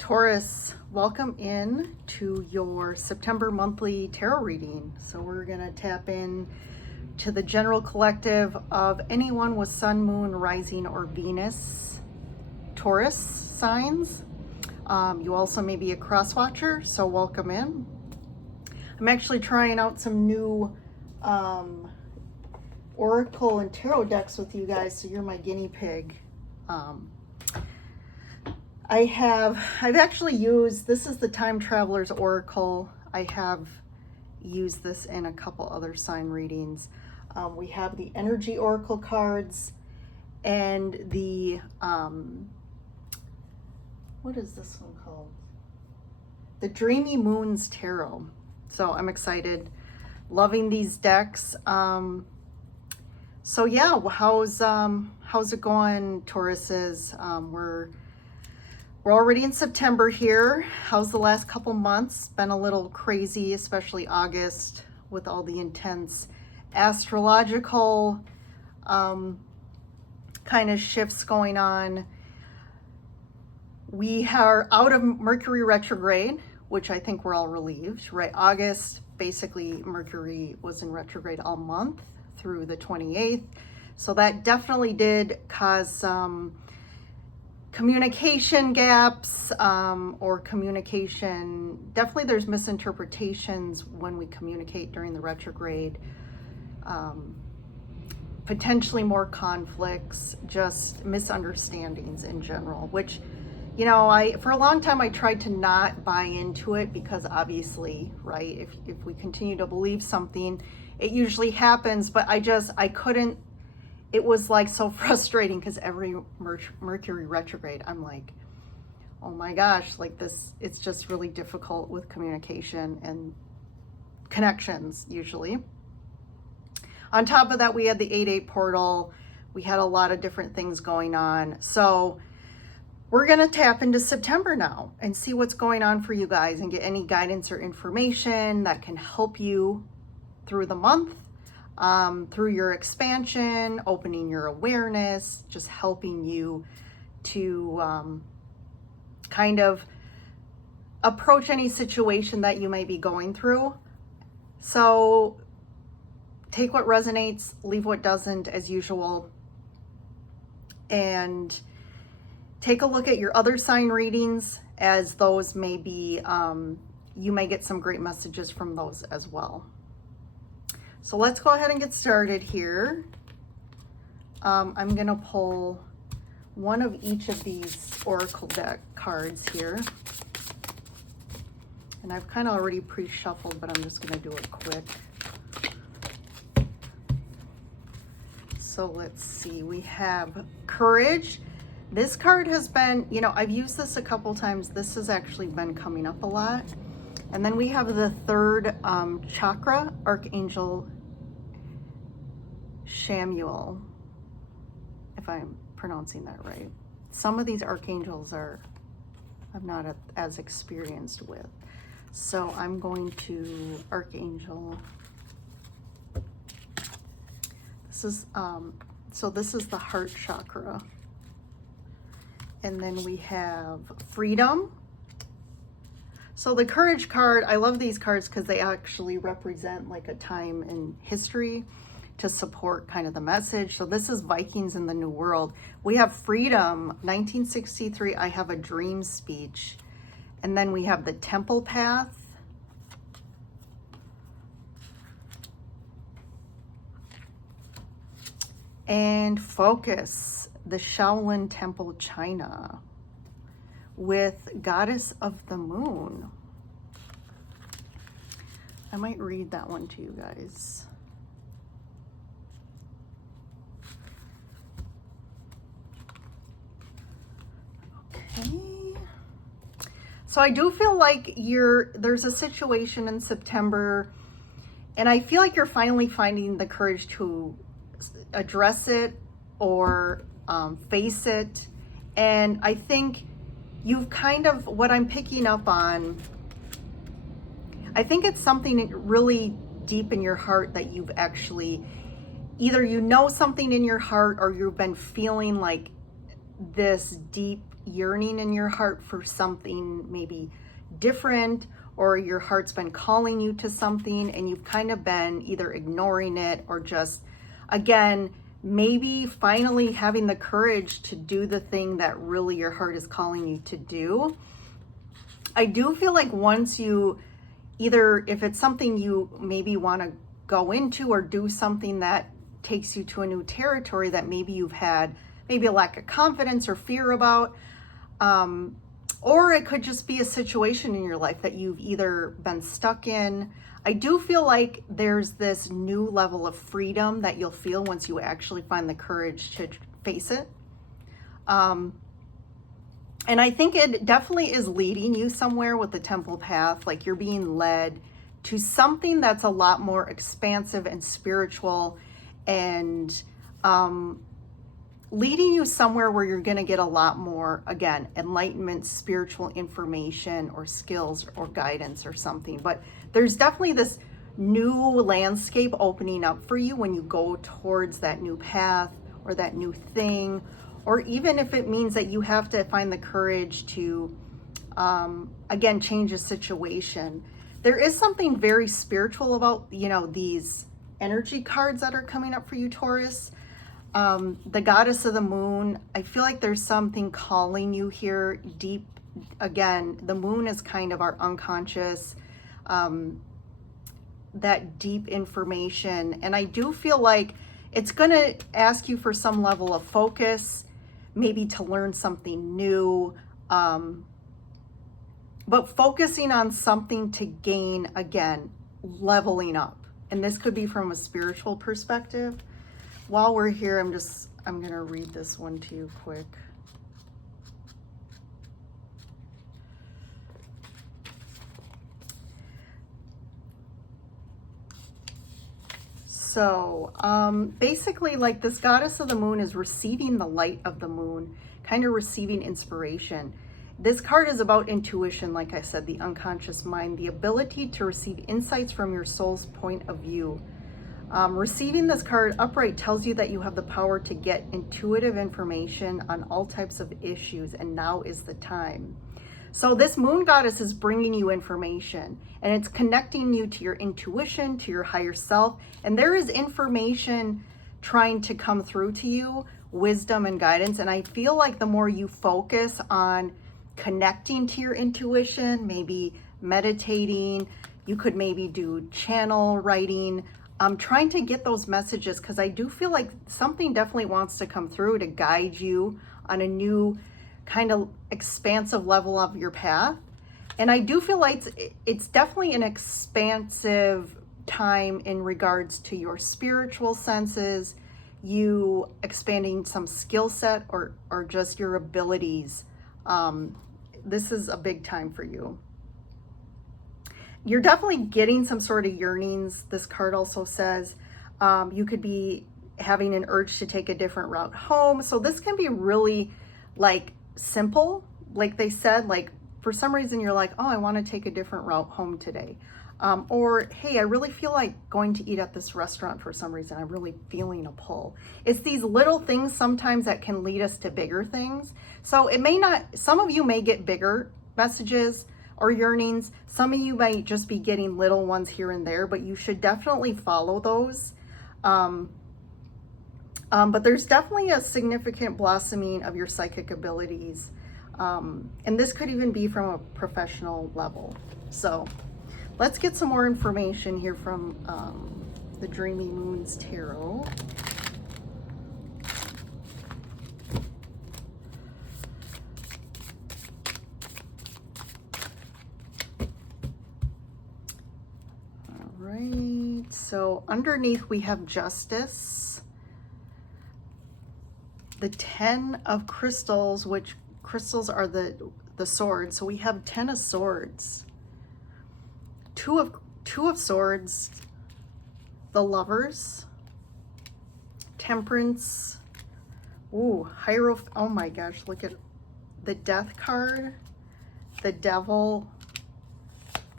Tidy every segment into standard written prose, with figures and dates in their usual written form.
Taurus, welcome in to your September monthly tarot reading. So we're going to tap in to the general collective of anyone with Sun, Moon, Rising, or Venus Taurus signs. You also may be a cross watcher, so welcome in. I'm actually trying out some new Oracle and Tarot decks with you guys, so you're my guinea pig. I've actually used, this is the Time Traveler's Oracle. I have used this in a couple other sign readings. We have the Energy Oracle cards and the, what is this one called? The Dreamy Moons Tarot. So I'm excited, loving these decks. So yeah, how's it going, Tauruses? We're already in September here. How's the last couple months? Been a little crazy, especially August, with all the intense astrological kind of shifts going on. We are out of Mercury retrograde, which I think we're all relieved, right? August, basically Mercury was in retrograde all month through the 28th. So that definitely did cause some communication gaps or communication. Definitely there's misinterpretations when we communicate during the retrograde. Potentially more conflicts, just misunderstandings in general, which, you know, for a long time I tried to not buy into it because obviously, right, if we continue to believe something, it usually happens, but I couldn't. It was like so frustrating because every Mercury retrograde, I'm like, oh my gosh, like this, it's just really difficult with communication and connections usually. On top of that, we had the 8/8 portal. We had a lot of different things going on. So we're going to tap into September now and see what's going on for you guys and get any guidance or information that can help you through the month. Through your expansion, opening your awareness, just helping you to kind of approach any situation that you may be going through. So take what resonates, leave what doesn't, as usual. And take a look at your other sign readings, as those may be, you may get some great messages from those as well. So let's go ahead and get started here. I'm going to pull one of each of these Oracle deck cards here. And I've kind of already pre-shuffled, but I'm just going to do it quick. So let's see. We have Courage. This card has been, you know, I've used this a couple times. This has actually been coming up a lot. And then we have the third chakra, Archangel Shamuel, if I'm pronouncing that right. Some of these archangels I'm not as experienced with. So I'm going to Archangel. This is, so this is the heart chakra. And then we have Freedom. So the Courage card, I love these cards because they actually represent like a time in history to support kind of the message. So this is Vikings in the New World. We have Freedom, 1963, I Have a Dream speech. And then we have the Temple Path. And Focus, the Shaolin Temple, China, with Goddess of the Moon. I might read that one to you guys. Okay. So I do feel like there's a situation in September, and I feel like you're finally finding the courage to address it or face it. And I think you've kind of, what I'm picking up on, I think it's something really deep in your heart that you've actually, either you know something in your heart or you've been feeling like this deep yearning in your heart for something maybe different, or your heart's been calling you to something and you've kind of been either ignoring it or just, again, maybe finally having the courage to do the thing that really your heart is calling you to do. I do feel like once you either, if it's something you maybe want to go into or do something that takes you to a new territory that maybe you've had maybe a lack of confidence or fear about, or it could just be a situation in your life that you've either been stuck in. I do feel like there's this new level of freedom that you'll feel once you actually find the courage to face it. And I think it definitely is leading you somewhere with the temple path, like you're being led to something that's a lot more expansive and spiritual, and leading you somewhere where you're going to get a lot more, again, enlightenment, spiritual information or skills or guidance or something. But there's definitely this new landscape opening up for you when you go towards that new path or that new thing, or even if it means that you have to find the courage to, again, change a situation. There is something very spiritual about, you know, these energy cards that are coming up for you, Taurus. The goddess of the moon, I feel like there's something calling you here deep. Again, the moon is kind of our unconscious, that deep information. And I do feel like it's going to ask you for some level of focus, maybe to learn something new, but focusing on something to gain, again, leveling up. And this could be from a spiritual perspective. While we're here, I'm going to read this one to you quick. So basically, like, this goddess of the moon is receiving the light of the moon, kind of receiving inspiration. This card is about intuition, like I said, the unconscious mind, the ability to receive insights from your soul's point of view. Receiving this card upright tells you that you have the power to get intuitive information on all types of issues, and now is the time. So this moon goddess is bringing you information, and it's connecting you to your intuition, to your higher self, and there is information trying to come through to you, wisdom and guidance. And I feel like the more you focus on connecting to your intuition, maybe meditating, you could maybe do channel writing, trying to get those messages, because I do feel like something definitely wants to come through to guide you on a new kind of expansive level of your path. And I do feel like it's definitely an expansive time in regards to your spiritual senses, you expanding some skill set or just your abilities. This is a big time for you. You're definitely getting some sort of yearnings. This card also says you could be having an urge to take a different route home. So this can be really like simple. Like they said, like for some reason you're like, oh, I want to take a different route home today. Or, hey, I really feel like going to eat at this restaurant for some reason. I'm really feeling a pull. It's these little things sometimes that can lead us to bigger things. So it may not, some of you may get bigger messages or yearnings. Some of you might just be getting little ones here and there, but you should definitely follow those. But there's definitely a significant blossoming of your psychic abilities. And this could even be from a professional level. So let's get some more information here from the Dreamy Moons Tarot. All right, so underneath we have Justice, the 10 of Crystals, which crystals are the swords. So we have 10 of Swords, two of Swords, the Lovers, Temperance, Hierophant. Oh my gosh, look at the Death card, the Devil,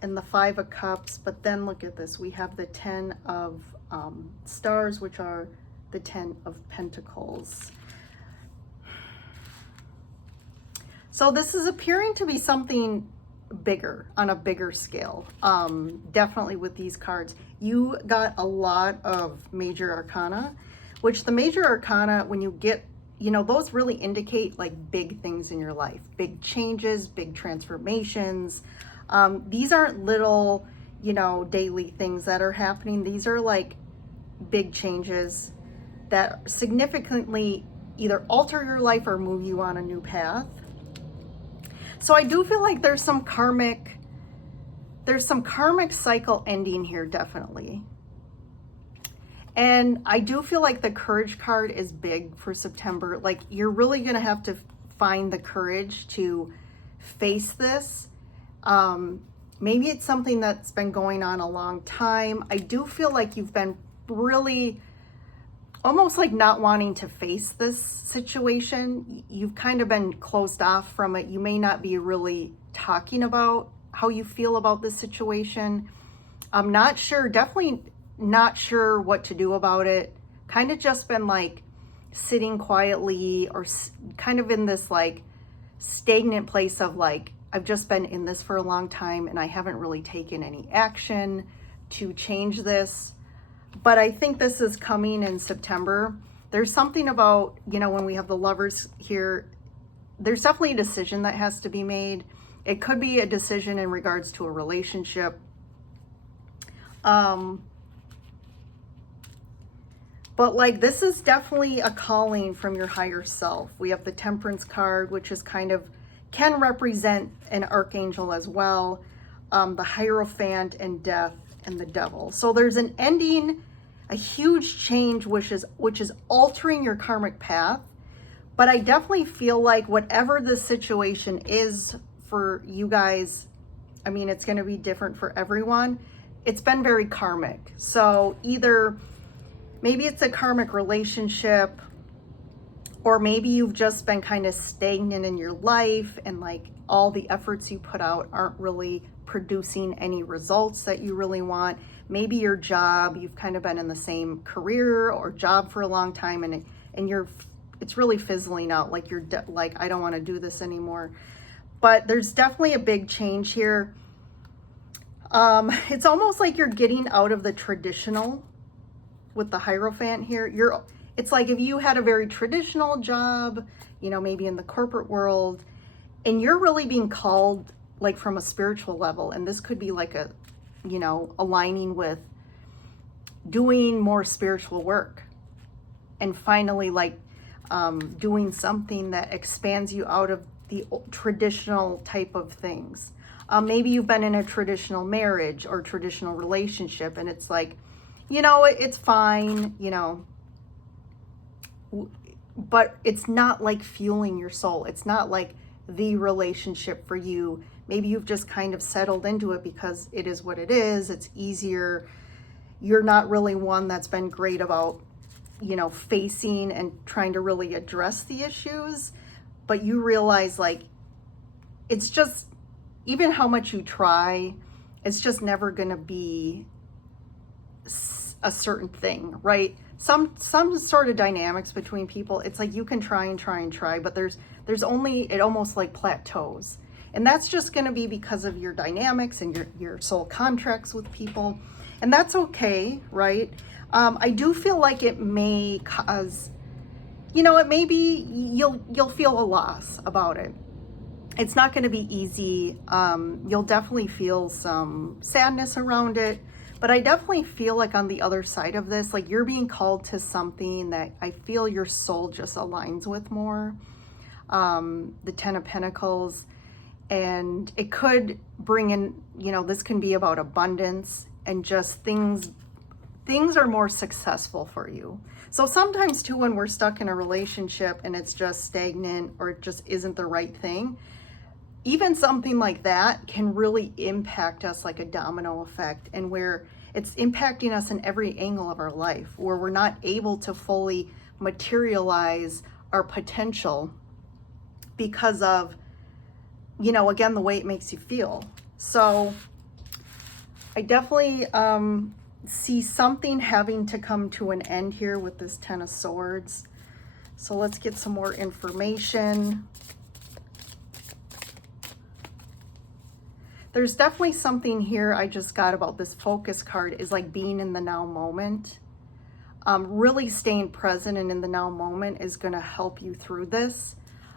and the 5 of Cups. But then look at this, we have the 10 of Stars, which are the 10 of Pentacles. So this is appearing to be something bigger, on a bigger scale. Definitely with these cards. You got a lot of major arcana, which the major arcana, when you get, you know, those really indicate like big things in your life, big changes, big transformations. These aren't little, you know, daily things that are happening. These are like big changes that significantly either alter your life or move you on a new path. So I do feel like there's some karmic cycle ending here, definitely. And I do feel like the courage card is big for September. Like, you're really going to have to find the courage to face this. Maybe it's something that's been going on a long time. I do feel like you've been really almost like not wanting to face this situation. You've kind of been closed off from it. You may not be really talking about how you feel about this situation. I'm not sure, definitely not sure what to do about it. Kind of just been like sitting quietly, or kind of in this like stagnant place of like, I've just been in this for a long time and I haven't really taken any action to change this. But I think this is coming in September. There's something about, you know, when we have the Lovers here, there's definitely a decision that has to be made. It could be a decision in regards to a relationship. But like, this is definitely a calling from your higher self. We have the Temperance card, which is kind of, can represent an archangel as well. The Hierophant and Death and the Devil. So there's an ending, a huge change, which is altering your karmic path. But I definitely feel like whatever the situation is for you guys, I mean, it's going to be different for everyone. It's been very karmic. So either maybe it's a karmic relationship, or maybe you've just been kind of stagnant in your life and like all the efforts you put out aren't really producing any results that you really want. Maybe your job, you've kind of been in the same career or job for a long time, and it's really fizzling out. Like like, I don't want to do this anymore. But there's definitely a big change here. It's almost like you're getting out of the traditional with the Hierophant here. It's like if you had a very traditional job, you know, maybe in the corporate world, and you're really being called like from a spiritual level, and this could be like a, you know, aligning with doing more spiritual work and finally like doing something that expands you out of the traditional type of things. Maybe you've been in a traditional marriage or traditional relationship, and it's like, you know, it's fine, you know, but it's not like fueling your soul. It's not like the relationship for you. Maybe you've just kind of settled into it because it is what it is. It's easier. You're not really one that's been great about, you know, facing and trying to really address the issues, but you realize like, it's just, even how much you try, it's just never going to be a certain thing, right? Some sort of dynamics between people, it's like you can try and try and try, but there's only, it almost like plateaus. And that's just going to be because of your dynamics and your soul contracts with people. And that's okay, right? I do feel like it may cause, you know, it may be, you'll feel a loss about it. It's not going to be easy. You'll definitely feel some sadness around it. But I definitely feel like on the other side of this, like you're being called to something that I feel your soul just aligns with more. The Ten of Pentacles. And it could bring in, you know, this can be about abundance and just things are more successful for you. So sometimes too, when we're stuck in a relationship and it's just stagnant or it just isn't the right thing, even something like that can really impact us like a domino effect, and where it's impacting us in every angle of our life, where we're not able to fully materialize our potential because of, you know, again, the way it makes you feel. So I definitely see something having to come to an end here with this Ten of Swords. So let's get some more information. There's definitely something here I just got about this focus card is like being in the now moment. Really staying present and in the now moment is going to help you through this.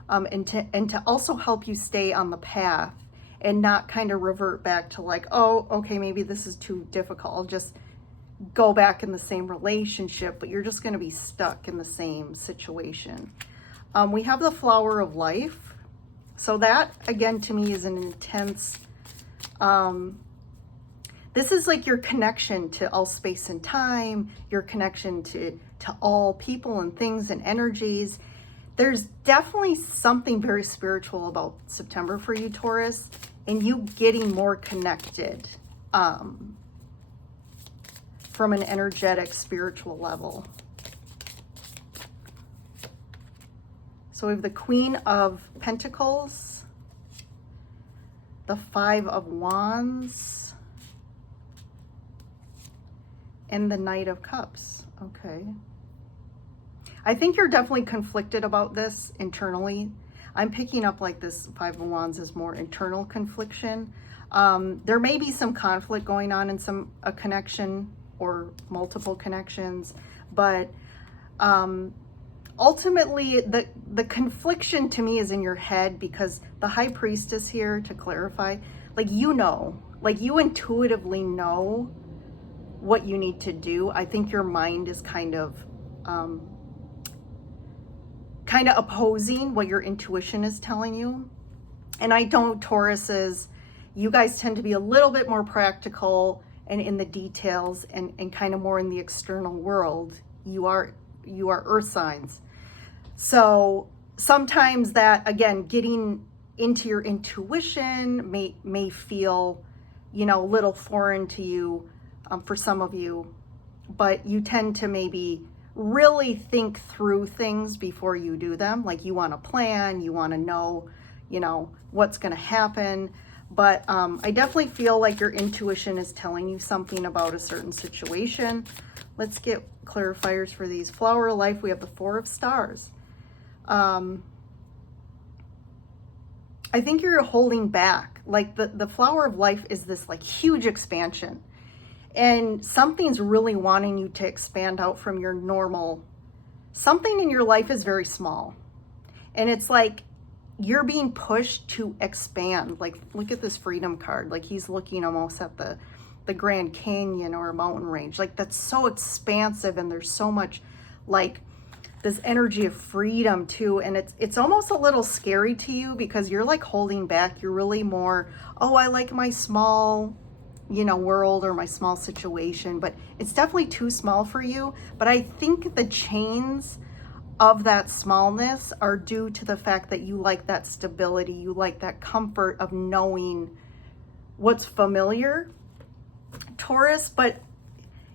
And to also help you stay on the path and not kind of revert back to like, oh, okay, maybe this is too difficult. I'll just go back in the same relationship, but you're just going to be stuck in the same situation. We have the flower of life. So that, again, to me is an intense, this is like your connection to all space and time, your connection to all people and things and energies. There's definitely something very spiritual about September for you, Taurus, and you getting more connected from an energetic, spiritual level. So we have the Queen of Pentacles, the Five of Wands, and the Knight of Cups. Okay. I think you're definitely conflicted about this internally. I'm picking up like this Five of Wands is more internal confliction. There may be some conflict going on in a connection or multiple connections, but ultimately the confliction to me is in your head, because the High Priestess here, to clarify, like, you know, like you intuitively know what you need to do. I think your mind is kind of opposing what your intuition is telling you. And I don't, Tauruses, you guys tend to be a little bit more practical and in the details and kind of more in the external world. You are earth signs. So sometimes that, again, getting into your intuition may feel, you know, a little foreign to you for some of you, but you tend to maybe really think through things before you do them. Like, you want to plan, you want to know, you know, what's going to happen. But I definitely feel like your intuition is telling you something about a certain situation. Let's get clarifiers for these. Flower of Life, we have the Four of Stars. I think you're holding back. Like the Flower of Life is this like huge expansion. And something's really wanting you to expand out from your normal. Something in your life is very small. And it's like you're being pushed to expand. Like, look at this Freedom card. Like, he's looking almost at the Grand Canyon or a mountain range. Like, that's so expansive, and there's so much like this energy of freedom too. And it's almost a little scary to you, because you're like holding back. You're really more, oh, I like my small, you know, world or my small situation, but it's definitely too small for you. But I think the chains of that smallness are due to the fact that you like that stability, you like that comfort of knowing what's familiar, Taurus. But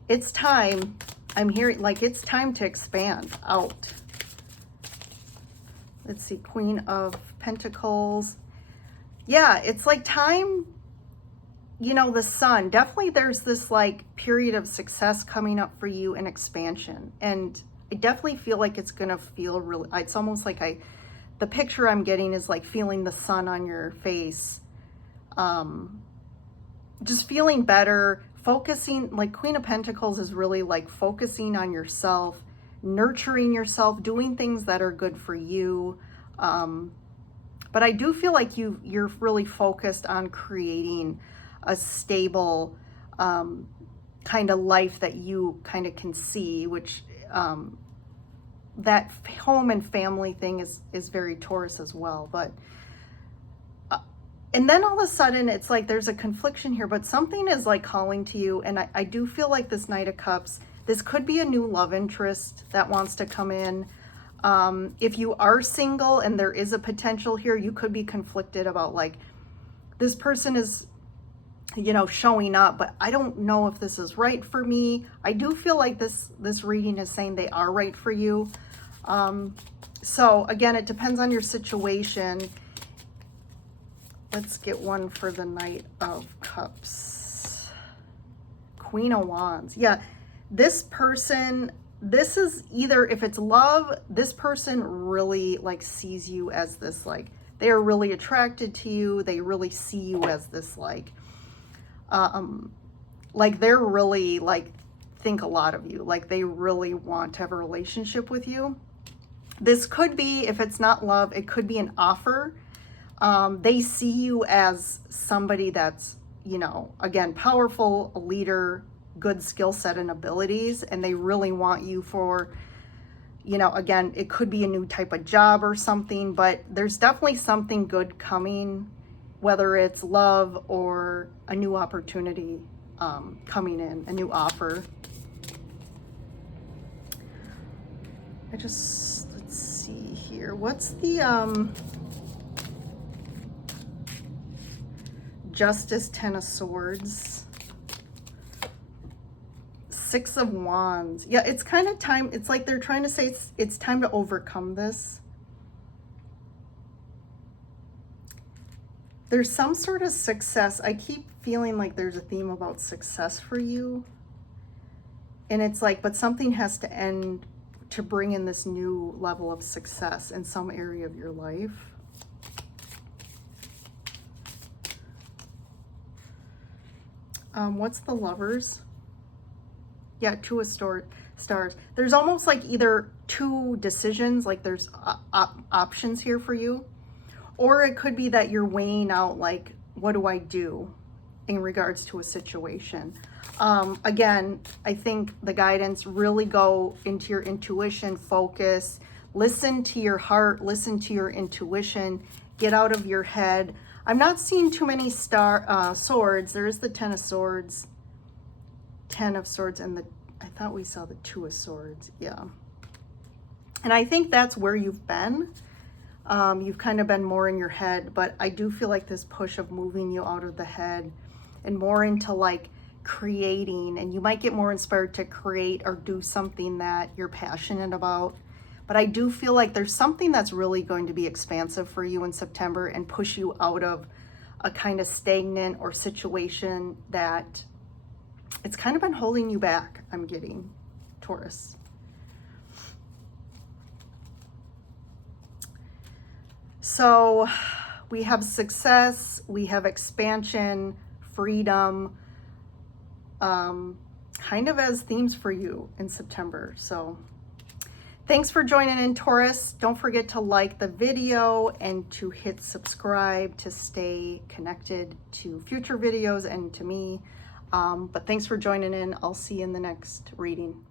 it's time, I'm hearing like it's time to expand out. Let's see, Queen of Pentacles. Yeah, it's like time. You know, the Sun, definitely there's this like period of success coming up for you and expansion. And I definitely feel like it's going to feel really, it's almost like the picture I'm getting is like feeling the sun on your face. Just feeling better, focusing, like Queen of Pentacles is really like focusing on yourself, nurturing yourself, doing things that are good for you. But I do feel like you're really focused on creating a stable kind of life that you kind of can see, which that home and family thing is very Taurus as well. But and then all of a sudden it's like there's a confliction here, but something is like calling to you. And I do feel like this Knight of Cups, this could be a new love interest that wants to come in. If you are single and there is a potential here, you could be conflicted about like, this person is, you know, showing up, but I don't know if this is right for me. I do feel like this reading is saying they are right for you. So again, it depends on your situation. Let's get one for the Knight of Cups. Queen of Wands. Yeah, this person, this is either, if it's love, this person really like sees you as this like they are really attracted to you. They really see you as this like they're really like think a lot of you. Like they really want to have a relationship with you. This could be, if it's not love, it could be an offer. They see you as somebody that's, you know, again, powerful, a leader, good skill set and abilities, and they really want you for, you know, again, it could be a new type of job or something, but there's definitely something good coming, whether it's love or a new opportunity coming in, a new offer. Let's see here. What's the Justice, Ten of Swords, Six of Wands. Yeah, it's kind of time. It's like they're trying to say it's time to overcome this. There's some sort of success. I keep feeling like there's a theme about success for you. And it's like, but something has to end to bring in this new level of success in some area of your life. What's the Lovers? Yeah, Two of Stars. There's almost like either two decisions, like there's options here for you. Or it could be that you're weighing out, like, what do I do in regards to a situation? Again, I think the guidance, really go into your intuition, focus, listen to your heart, listen to your intuition, get out of your head. I'm not seeing too many swords. There is the Ten of Swords, Ten of Swords, and I thought we saw the Two of Swords. Yeah. And I think that's where you've been. You've kind of been more in your head, but I do feel like this push of moving you out of the head and more into like creating, and you might get more inspired to create or do something that you're passionate about. But I do feel like there's something that's really going to be expansive for you in September and push you out of a kind of stagnant or situation that it's kind of been holding you back, I'm getting, Taurus. So we have success, we have expansion, freedom, kind of as themes for you in September. So thanks for joining in, Taurus. Don't forget to like the video and to hit subscribe to stay connected to future videos and to me. But thanks for joining in. I'll see you in the next reading.